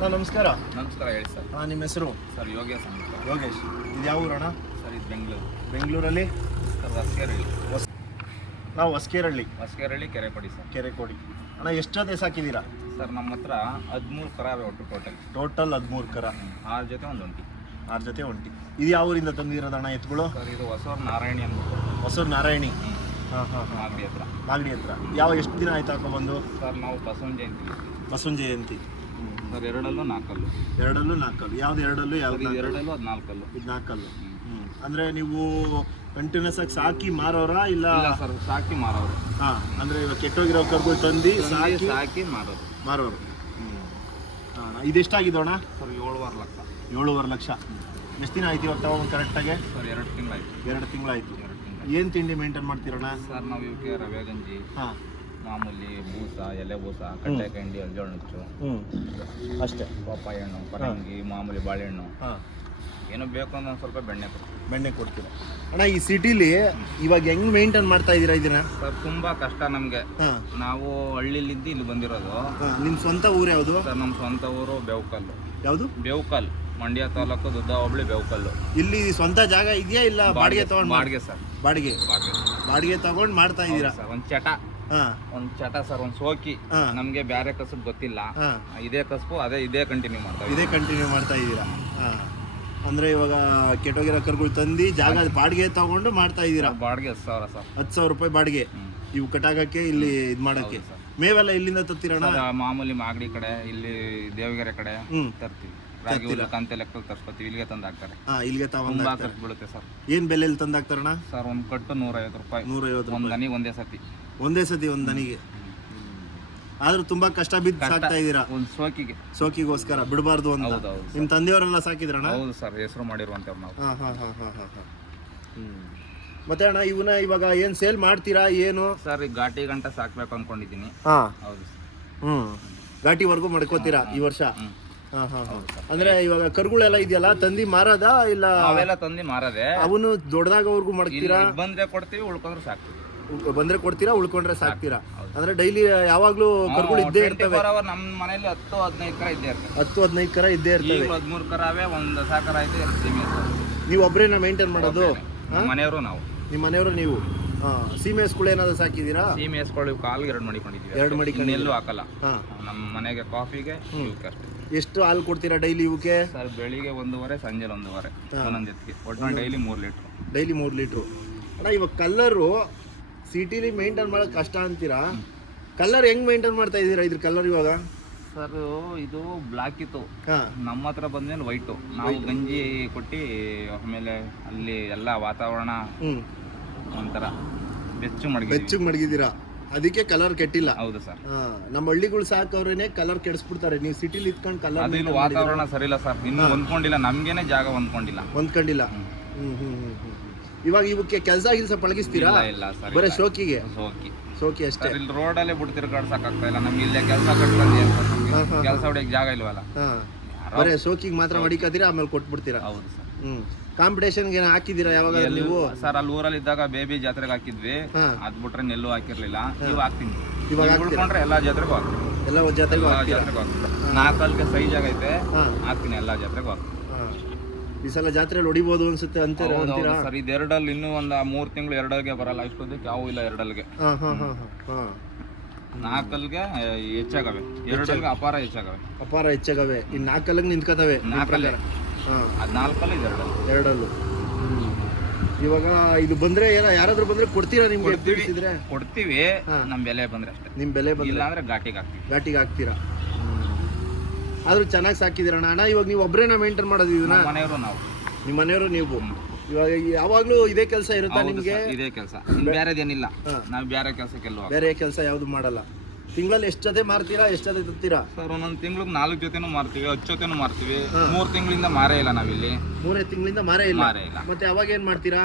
ಅಣ್ಣ ನಮಸ್ಕಾರ. ನಮಸ್ಕಾರ, ಹೇಳಿ ಸರ್. ನಿಮ್ಮ ಹೆಸರು? ಸರ್ ಯೋಗೇಶ್ ಅಂತ. ಯೋಗೇಶ್. ಇದು ಯಾವ ಊರಣ್ಣ? ಸರ್ ಇದು ಬೆಂಗಳೂರು. ಬೆಂಗಳೂರಲ್ಲಿ ಸರ್ ಹೊಸಕೆರಳ್ಳಿ. ನಾವು ಹೊಸಕೆರಳ್ಳಿ ಕೆರೆಕೊಡಿ ಸರ್. ಕೆರೆಕೋಡಿ. ಅಣ್ಣ ಎಷ್ಟು ಜೊತೆ ಸಾಕಿದ್ದೀರಾ? ಸರ್ ನಮ್ಮ ಹತ್ರ 13 ಕರ ಒಟ್ಟು ಟೋಟಲ್ 13 ಕರ. 6 ಜೊತೆ ಒಂದು ಒಂಟಿ. 6 ಜೊತೆ ಒಂಟಿ. ಇದು ಯಾವ ಊರಿಂದ ತಂದಿರೋದಣ್ಣ ಎತ್ತುಗಳು? ಸರ್ ಇದು ಹೊಸೂರು ನಾರಾಯಣಿ ಅಂದ್ಬಿಟ್ಟು. ಹೊಸೂರು ನಾರಾಯಣಿ. ಮಾಗಡಿ ಹತ್ರ. ಮಾಗಡಿ ಹತ್ರ. ಯಾವ ಎಷ್ಟು ದಿನ ಆಯ್ತು ಹಾಕೊಂಡ್ಬಂದು? ಸರ್ ನಾವು ಬಸವನ ಜಯಂತಿ. ಬಸವನ ಜಯಂತಿ. ಸರ್ ಎರಡಲ್ಲೂ 4 ಕಲ್ಲು. ಎರಡಲ್ಲೂ 4 ಕಲ್ಲು. ಯಾವ್ದು ಎರಡಲ್ಲೂ? ಯಾವ್ದು? ಎರಡಲ್ಲೂ ಅದು 4 ಕಲ್ಲು. ಇದು 4 ಕಲ್ಲು. ಅಂದರೆ ನೀವು ಕಂಟಿನ್ಯೂಸ್ ಆಗಿ ಸಾಕಿ ಮಾರೋರಾ ಇಲ್ಲ? ಸರ್ ಸಾಕಿ ಮಾರೋರು. ಅಂದರೆ ಇವಾಗ ಕೆಟ್ಟೋಗಿರೋ ಕರ್ಗಳು ತಂದು ಸಾಕಿ ಮಾರೋರು. ಇದೆಷ್ಟಾಗಿದ್ದೋಣ? ಸರ್ 7.5 ಲಕ್ಷ. 7.5 ಲಕ್ಷ. ಎಷ್ಟು ದಿನ ಆಯ್ತು ಇವಾಗ ತಗೊಂಡು ಕರೆಕ್ಟಾಗಿ? ಸರ್ 2 ತಿಂಗಳಾಯ್ತು. 2 ತಿಂಗಳಾಯ್ತು. ಏನು ತಿಂಡಿ ಮೇಂಟೈನ್ ಮಾಡ್ತೀರಣ್ಣ? ಸರ್ ನಾವು ಇವಕ್ಕೆ ರವೆ ಗಂಜಿ, ಮಾಮೂಲಿ ಬೂಸ, ಎಲೆ ಬೂಸ, ಕಡ್ಲೆಕಾಯಿ ಹಿಂಡಿ, ಅಲ್ಜೋಳ ನುಚ್ಚು, ಅಷ್ಟೇ. ಪಪ್ಪಾಯ ಹಣ್ಣು, ಪರಂಗಿ, ಮಾಮೂಲಿ ಬಾಳೆಹಣ್ಣು, ಏನೋ ಬೇಕು ಅಂದ್ರೆ ಒಂದು ಸ್ವಲ್ಪ ಬೆಣ್ಣೆ ಕೊಡ್ತೀರ. ಅಣ್ಣ ಈ ಸಿಟಿಲಿ ಇವಾಗ ಹೆಂಗ್ ಮೇಂಟೈನ್ ಮಾಡ್ತಾ ಇದೀರಾ ಇದನ್ನ? ಸರ್ ತುಂಬಾ ಕಷ್ಟ ನಮಗೆ. ನಾವು ಹಳ್ಳಿಲಿದ್ದು ಇಲ್ಲಿ ಬಂದಿರೋದು. ನಿಮ್ಮ ಸ್ವಂತ ಊರು ಯಾವುದು? ಸರ್ ನಮ್ಮ ಸ್ವಂತ ಊರು ಬೇವುಕಲ್ಲು. ಯಾವುದು? ಬೇವುಕಲ್, ಮಂಡ್ಯ ತಾಲೂಕು ದುದ್ದ ಹೋಬಳಿ ಬೇವುಕಲ್ಲು. ಇಲ್ಲಿ ಸ್ವಂತ ಜಾಗ ಇದೆಯಾ ಇಲ್ಲ ಬಾಡಿಗೆ ತಗೊಂಡು? ಬಾಡಿಗೆ ಸರ್. ಬಾಡಿಗೆ ತಗೊಂಡು ಮಾಡ್ತಾ ಇದೀರಾ? ಒಂದು ಚಟ ಸರ್, ಒಂದು ಸೋಕಿ. ನಮ್ಗೆ ಬೇರೆ ಕಸಬ್ ಗೊತ್ತಿಲ್ಲ. ಇದೇ ಕಸಬು, ಇದೇ ಕಂಟಿನ್ಯೂ ಮಾಡ್ತಾ ಇದೀರಾ? ಅಂದ್ರೆ ಇವಾಗ ಕೆಟ್ಟೋಗಿರೋ ಕರ್ಗಳು ತಂದು ಜಾಗ ಬಾಡಿಗೆ ತಗೊಂಡು ಮಾಡ್ತಾ ಇದೀರಾ? ಬಾಡಿಗೆ 10,000 ಸರ್. 10,000 ರೂಪಾಯಿ ಬಾಡಿಗೆ ಇವು ಕಟಾಗಕ್ಕೆ, ಇಲ್ಲಿ ಇದು ಮಾಡಕ್ಕೆ. ಮೇವೆಲ್ಲ ಇಲ್ಲಿಂದ ತರ್ತೀರಣ್ಣ? ಮಾಮೂಲಿ ಮಾಗಡಿ ಕಡೆ, ಇಲ್ಲಿ ದೇವಗೆರೆ ಕಡೆ ತರ್ತೀವಿ. ರಾಗಿ ಕಂತೆ ಲೆಕ್ಕ ತರ್ಸ್ಕೊತೀವಿ, ಇಲ್ಲಿಗೆ ತಂದು ಹಾಕ್ತಾರೆ. ಇಲ್ಲಿಗೆ ತುಂಬಾ ಖರ್ಚು ಬೀಳುತ್ತೆ ಸರ್. ಏನ್ ಬೆಲೆಯಲ್ಲಿ ತಂದು ಹಾಕ್ತಾರಣ್ಣ? ಸರ್ ಒಂದು ಕಟ್ಟು 150 ರೂಪಾಯಿ. 150 ಒಂದು ದನಿ ಒಂದೇ ಸತಿ ಒಂದು ದನಿಗೆ. ಆದ್ರೂ ತುಂಬಾ ಕಷ್ಟ ಬಿದ್ದು ಸಾಕ್ತಾ ಇದೀರಾ? ಒಂದು ಸೋಕಿಗೋಸ್ಕರ ಬಿಡಬಾರ್ದು ಅಂತ. ನಿಮ್ ತಂದೆಯವರೆಲ್ಲ ಸಾಕಿದ್ರಣ್ಣ? ಹೌದು ಸರ್, ಹೆಸರು ಮಾಡಿರುವಂತವ್ರು ನಾವು. ಮತ್ತೆ ಅಣ್ಣ ಇವನ್ನ ಇವಾಗ ಏನ್ ಸೇಲ್ ಮಾಡ್ತೀರಾ ಏನು? ಸರ್ ಈಗ ಘಾಟಿ ಗಂಟ ಸಾಕ್ಬೇಕು ಅನ್ಕೊಂಡಿದೀನಿ. ಹೌದು. ಘಾಟಿವರೆಗೂ ಮಾಡ್ಕೋತೀರಾ ಈ ವರ್ಷ? ಅಂದ್ರೆ ಇವಾಗ ಕರುಗಳೆಲ್ಲ ಇದೆಯಲ್ಲ ತಂದಿ ಮಾರದ ಇಲ್ಲ? ಅವೆಲ್ಲ ತಂದಿ ಮಾರದೆ. ಅವನು ದೊಡ್ಡದಾಗವರೆಗೂ ಮಾಡ್ತೀರಾ? ಬಂದ್ರೆ ಕೊಡ್ತೀವಿ, ಉಳ್ಕೊಂಡ್ರೆ ಸಾಕ್ತೀವಿ. ಬಂದ್ರೆ ಕೊಡ್ತೀರಾ, ಉಳ್ಕೊಂಡ್ರೆ ಸಾಕ್ತೀರಾ? ಅಂದ್ರೆ ಡೈಲಿ ಯಾವಾಗ್ಲೂ ಕರುಗಳು ಇದ್ದೇ ಇರ್ತವೆ? ನಮ್ಮ ಮನೇಲಿ 10-15 ಕರ ಇದ್ದೇ ಇರ್ತವೆ. 10-15 ಕರ ಇದ್ದೇ ಇರ್ತವೆ. 13 ಕರಾವೆ, ಒಂದು ಸಾಕರ ಐತೆ, 2 ಸೀಮೆ. ನೀವು ಒಬ್ರೇನ ಮೇಂಟೈನ್ ಮಾಡೋದು? ಮನೆಯವರು ನಾವು. ನಿಮ್ಮ ಮನೆಯವರು ನೀವು? ಸೀಮೆ ಹಸುಗಳು ಏನಾದ್ರು ಸಾಕಿದೀರಾ? ಸೀಮೆ ಹಸುಗಳು ಕಾಲಿಗೆ 2 ಮಡಿಕೊಂಡಿದ್ದೀವಿ. 2 ಮಡಿಕೊಂಡು ಎಲ್ಲೂ ಹಾಕಲ್ಲ. ನಮ್ಮ ಮನೆಗೆ ಕಾಫಿಗೆ ಅಷ್ಟೇ. ಎಷ್ಟು ಹಾಲು ಕೊಡ್ತೀರಾ ಡೈಲಿ ಇವಕ್ಕೆ? ಸರ್ ಬೆಳಿಗ್ಗೆ 1.5, ಸಂಜೆ 1.5 ಒಂದೊಂದು ಎತ್ತಿಗೆ. ಒಟ್ಟು ಡೈಲಿ 3 ಲೀಟ್ರು. Daily 3 litre. ಅಣ್ಣ ಇವಾಗ ಕಲ್ಲರು ಸಿಟಿಲಿ ಮೇಂಟೈನ್ ಮಾಡೋದು ಕಷ್ಟ ಅಂತೀರಾ? ಕಲರ್ ಹೆಂಗ್ ಮೇಂಟೈನ್ ಮಾಡ್ತಾ ಇದ್ದೀರಾ ಇದ್ರ ಕಲರ್ ಇವಾಗ? ಸರ್ ಇದು ಬ್ಲಾಕ್ ಇತ್ತು, ನಮ್ಮ ಹತ್ರ ಬಂದ್ಮೇಲೆ ವೈಟು. ನಾವು ಗಂಜಿ ಕೊಟ್ಟು ಆಮೇಲೆ ಅಲ್ಲಿ ಎಲ್ಲ ವಾತಾವರಣ ಒಂಥರ ಬೆಚ್ಚಗೆ ಮಡಗಿದ್ದೀರಾ, ಅದಕ್ಕೆ ಕಲರ್ ಕೆಟ್ಟಿಲ್ಲ. ಹೌದು ಸರ್. ನಮ್ಮ ಹಳ್ಳಿಗಳು ಸಾಕವ್ರೇನೆ ಕಲರ್ ಕೆಡಿಸ್ಬಿಡ್ತಾರೆ. ನೀವು ಸಿಟಿಲಿ ಇತ್ಕೊಂಡು ಕಲರ್ ವಾತಾವರಣ ಸರಿ ಇಲ್ಲ ಸರ್, ಇನ್ನು ಹೊಂದ್ಕೊಂಡಿಲ್ಲ. ನಮ್ಗೇನೆ ಜಾಗ ಹೊಂದ್ಕೊಂಡಿಲ್ಲ. ಇವಾಗ ಇವಕ್ಕೆ ಕೆಲಸ ಪಳಗಿಸ್ತೀರಾ? ಇಲ್ಲ ಸರ್, ಬರೀ ಶೋಕಿ ಅಷ್ಟೇ. ಇಲ್ಲಿ ರೋಡಲ್ಲೇ ಬಿಡ್ತಿರ್ ಸಾಕಾಗ್ತಾ ಇಲ್ಲ ನಮ್ಗೆ. ಇಲ್ಲೇ ಕೆಲಸ ಕಟ್ಕೊಂಡು ಕೆಲಸ ಹೊಡಿಯಕ್ಕೆ ಜಾಗ ಇಲ್ವಲ್ಲ. ಬರೀ ಶೋಕಿಗೆ ಮಾತ್ರ ಮಡಿಕತ್ತೀರಾ, ಆಮೇಲೆ ಕೊಟ್ಬಿಡ್ತೀರಾ? ಹೌದು ಸರ್. ಕಾಂಪಿಟೇಷನ್ಗೆ ಹಾಕಿದ್ದೀರಾ ಯಾವಾಗ ನೀವು? ಸರ್ ಅಲ್ಲಿ ಊರಲ್ಲಿ ಇದ್ದಾಗ ಬೇಬಿ ಜಾತ್ರೆಗೆ ಹಾಕಿದ್ವಿ, ಅದ್ ಬಿಟ್ರೆ ನೆಲ್ಲೂ ಹಾಕಿರ್ಲಿಲ್ಲ. ಇವಾಗ ಹಾಕ್ತೀನಿ. ಉಳ್ಕೊಂಡ್ರೆ ಎಲ್ಲಾ ಜಾತ್ರೆಗೂ ಹಾಕ್ತೀನಿ. ಎಲ್ಲ ಜಾತ್ರೆಗೂ ಹಾಕ್ತೀನಿ. 4 ಅಲ್ಲಿಗೆ ಸೈಜ್ ಆಗೈತೆ, ಹಾಕ್ತೀನಿ. ಎಲ್ಲಾ ಜಾತ್ರೆಗೂ ಹಾಕ್ತೀನಿ. ಈ ಸಲ ಜಾತ್ರೆಯಲ್ಲಿ ಹೊಡಿಬೋದು ಅನ್ಸುತ್ತೆ ಅಂತೀರಾ? ಸರ್ ಇದು 2 ಇನ್ನೂ ಒಂದು 3 ತಿಂಗಳು 2ಗೆ ಬರಲ್ಲ. ಇಷ್ಟೊಂದಕ್ಕೆ ಯಾವ ಇಲ್ಲ 2 4 ಹೆಚ್ಚಾಗವೆ. 2 ಅಪಾರ ಹೆಚ್ಚಾಗವೆ. ಇನ್ನು 4 ನಿಂತ್ಕೋತವೆ. 4 ಅದು 4 ಇದು 2 ಇವಾಗ ಇದು ಬಂದ್ರೆ ಯಾರಾದ್ರೂ ಬಂದ್ರೆ ಕೊಡ್ತೀರಾ? ನಿಮ್ಗೆ ಕೊಡ್ತೀವಿ. ನಮ್ ಬೆಲೆ ಬಂದ್ರೆ ಅಷ್ಟೇ. ನಿಮ್ ಬೆಲೆ ಇಲ್ಲ ಅಂದ್ರೆ ಘಾಟಿಗೆ ಹಾಕ್ತೀರಾ? ಆದ್ರೂ ಚೆನ್ನಾಗಿ ಸಾಕಿದಿರಣ್ಣ. ಅಣ್ಣ ಇವಾಗ ನೀವು ಒಬ್ರೇನ ಮೇಂಟೈನ್ ಮಾಡೋದು ಇದನ್ನ? ಮನೆಯವರು ನಾವು. ನಿಮ್ಮ ಮನೆಯವರು ನೀವು? ಇವಾಗ ಯಾವಾಗ್ಲೂ ಇದೇ ಕೆಲಸ ಇರುತ್ತಾ ನಿಮ್ಗೆ? ಇದೇ ಕೆಲಸ, ಬೇರೆದೇನಿಲ್ಲ. ನಾವು ಬೇರೆ ಕೆಲಸ ಯಾವ್ದು ಮಾಡಲ್ಲ. ತಿಂಗಳಲ್ಲಿ ಎಷ್ಟು ಜೊತೆ ಮಾರ್ತೀರಾ, ಎಷ್ಟು ಜೊತೆ ತರ್ತೀರಾ? ಸರ್ ಒಂದೊಂದು ತಿಂಗಳಿಗೆ 4 ಜೊತೆನೂ ಮಾರ್ತೀವಿ, 10 ಜೊತೆನೂ ಮಾರ್ತೀವಿ. 3 ತಿಂಗಳಿಂದ ಮಾರೇ ಇಲ್ಲ ನಾವಿಲ್ಲಿ. 3 ತಿಂಗಳಿಂದ ಮಾರೇ ಇಲ್ಲ. ಮತ್ತೆ ಅವಾಗ ಏನ್ ಮಾಡ್ತೀರಾ?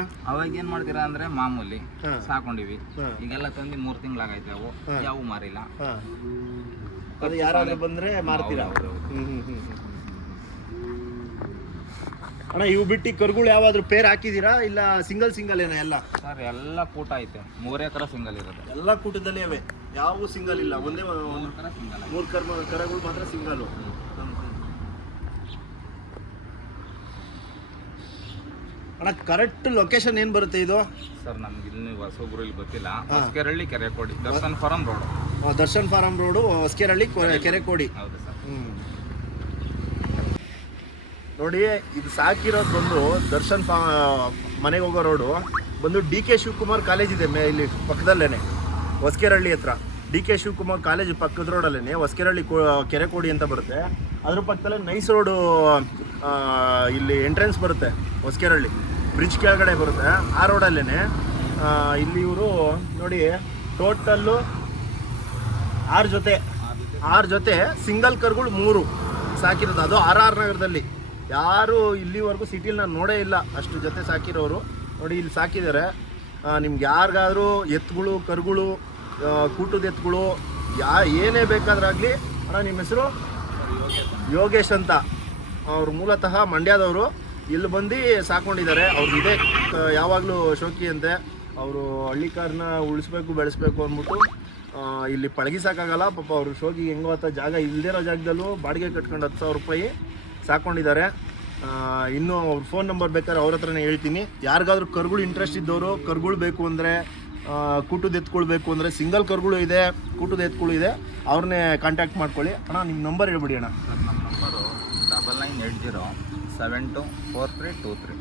ಅಂದ್ರೆ ಮಾಮೂಲಿ ಸಾಕೊಂಡಿವಿ. ಈಗೆಲ್ಲ ತಂದು 3 ತಿಂಗಳಾಗೈತೆ. ಅವು ಯಾವ ಮಾರಿಲ್ಲ. ಅದು ಯಾರಾದ್ರೂ ಬಂದ್ರೆ ಮಾರ್ತೀರಾ? ಅಣ್ಣ ಇವು ಬಿಟ್ಟು ಕರುಗಳು ಯಾವಾದ್ರೂ ಪೇರ್ ಹಾಕಿದೀರಾ ಇಲ್ಲ ಸಿಂಗಲ್ ಏನೋ? ಎಲ್ಲ ಸರ್ ಎಲ್ಲ ಕೂಟ ಐತೆ. 3 ಎಕರೆ ಸಿಂಗಲ್ ಇರೋದು. ಎಲ್ಲ ಕೂಟದಲ್ಲಿ ಅವೆ, ಯಾವ ಸಿಂಗಲ್ ಇಲ್ಲ. ಒಂದೇ 3 ಕರಗಳು ಮಾತ್ರ ಸಿಂಗಲ್. ಅಣ್ಣ ಕರೆಕ್ಟ್ ಲೊಕೇಶನ್ ಏನು ಬರುತ್ತೆ ಇದು? ಸರ್ ನಮ್ಗೆ ಇಲ್ಲಿ ಹೊಸಬ್ರು ಇಲ್ಲಿ ಗೊತ್ತಿಲ್ಲ. Hosakerehalli Kerekodi, Darshan farm road. Darshan farm road, Hosakerehalli Kerekodi. ಹೌದು ಸರ್. ನೋಡಿ ಇದು ಸಾಕಿರೋದು ಬಂದು ದರ್ಶನ್ ಮನೆಗೆ ಹೋಗೋ ರೋಡು ಬಂದು DK ಶಿವಕುಮಾರ್ ಕಾಲೇಜ್ ಇದೆ ಇಲ್ಲಿ ಪಕ್ಕದಲ್ಲೇ, ಹೊಸಕೆರಳ್ಳಿ ಹತ್ರ. DK ಶಿವಕುಮಾರ್ ಕಾಲೇಜ್ ಪಕ್ಕದ ರೋಡಲ್ಲೇ ಹೊಸಕೆರಳ್ಳಿ ಕೆರೆಕೋಡಿ ಅಂತ ಬರುತ್ತೆ. ಅದ್ರ ಪಕ್ಕದಲ್ಲೇ ನೈಸ್ ರೋಡು ಇಲ್ಲಿ ಎಂಟ್ರೆನ್ಸ್ ಬರುತ್ತೆ, ಹೊಸಕೆರಳ್ಳಿ ಬ್ರಿಡ್ಜ್ ಕೆಳಗಡೆ ಬರುತ್ತೆ. ಆ ರೋಡಲ್ಲೇ ಇಲ್ಲಿ ಇವರು ನೋಡಿ ಟೋಟಲ್ಲು 6 ಜೊತೆ ಸಿಂಗಲ್ ಕರುಗಳು 3 ಸಾಕಿರೋದು. ಅದು RR ನಗರದಲ್ಲಿ. ಯಾರು ಇಲ್ಲಿವರೆಗೂ ಸಿಟಿಲಿ ನಾನು ನೋಡೇ ಇಲ್ಲ ಅಷ್ಟು ಜೊತೆ ಸಾಕಿರೋರು. ನೋಡಿ ಇಲ್ಲಿ ಸಾಕಿದ್ದಾರೆ. ನಿಮ್ಗೆ ಯಾರಿಗಾದ್ರೂ ಎತ್ತುಗಳು, ಕರುಗಳು, ಕೂಟದ ಎತ್ತುಗಳು ಏನೇ ಬೇಕಾದ್ರಾಗಲಿ ಅಣ್ಣ. ನಿಮ್ಮ ಹೆಸರು? ಯೋಗೇಶ್ ಅಂತ. ಅವರು ಮೂಲತಃ ಮಂಡ್ಯದವರು. ಇಲ್ಲಿ ಬಂದು ಸಾಕೊಂಡಿದ್ದಾರೆ. ಅವ್ರು ಇದೇ ಯಾವಾಗಲೂ ಶೋಕಿ ಅಂತೆ. ಅವರು ಹಳ್ಳಿಕಾರನ್ನ ಉಳಿಸ್ಬೇಕು, ಬೆಳೆಸ್ಬೇಕು ಅಂದ್ಬಿಟ್ಟು ಇಲ್ಲಿ ಪಳಗಿಸೋಕ್ಕಾಗಲ್ಲ ಪಾಪ. ಅವರು ಶೋಕಿ ಹೆಂಗೋ ಅಂತ ಜಾಗ ಇಲ್ಲದಿರೋ ಜಾಗದಲ್ಲೂ ಬಾಡಿಗೆ ಕಟ್ಕೊಂಡು 10,000 ರೂಪಾಯಿ ಸಾಕೊಂಡಿದ್ದಾರೆ. ಇನ್ನೂ ಅವ್ರ ಫೋನ್ ನಂಬರ್ ಬೇಕಾದ್ರೆ ಅವ್ರ ಹತ್ರನೇ ಹೇಳ್ತೀನಿ. ಯಾರಿಗಾದ್ರೂ ಕರುಗಳು ಇಂಟ್ರೆಸ್ಟ್ ಇದ್ದವರು, ಕರುಗಳು ಬೇಕು ಅಂದರೆ, ಕೂಟದ ಎತ್ಕೊಳ್ಬೇಕು ಬೇಕು ಅಂದರೆ, ಸಿಂಗಲ್ ಕರುಗಳು ಇದೆ, ಕೂಟದ ಎತ್ಗಳು ಇದೆ, ಅವ್ರನ್ನೇ ಕಾಂಟ್ಯಾಕ್ಟ್ ಮಾಡ್ಕೊಳ್ಳಿ. ಅಣ್ಣ ನಿಮ್ಮ ನಂಬರ್ ಹೇಳ್ಬಿಡಿ ಅಣ್ಣ. ನಮ್ಮ ನಂಬರು 9980 724323.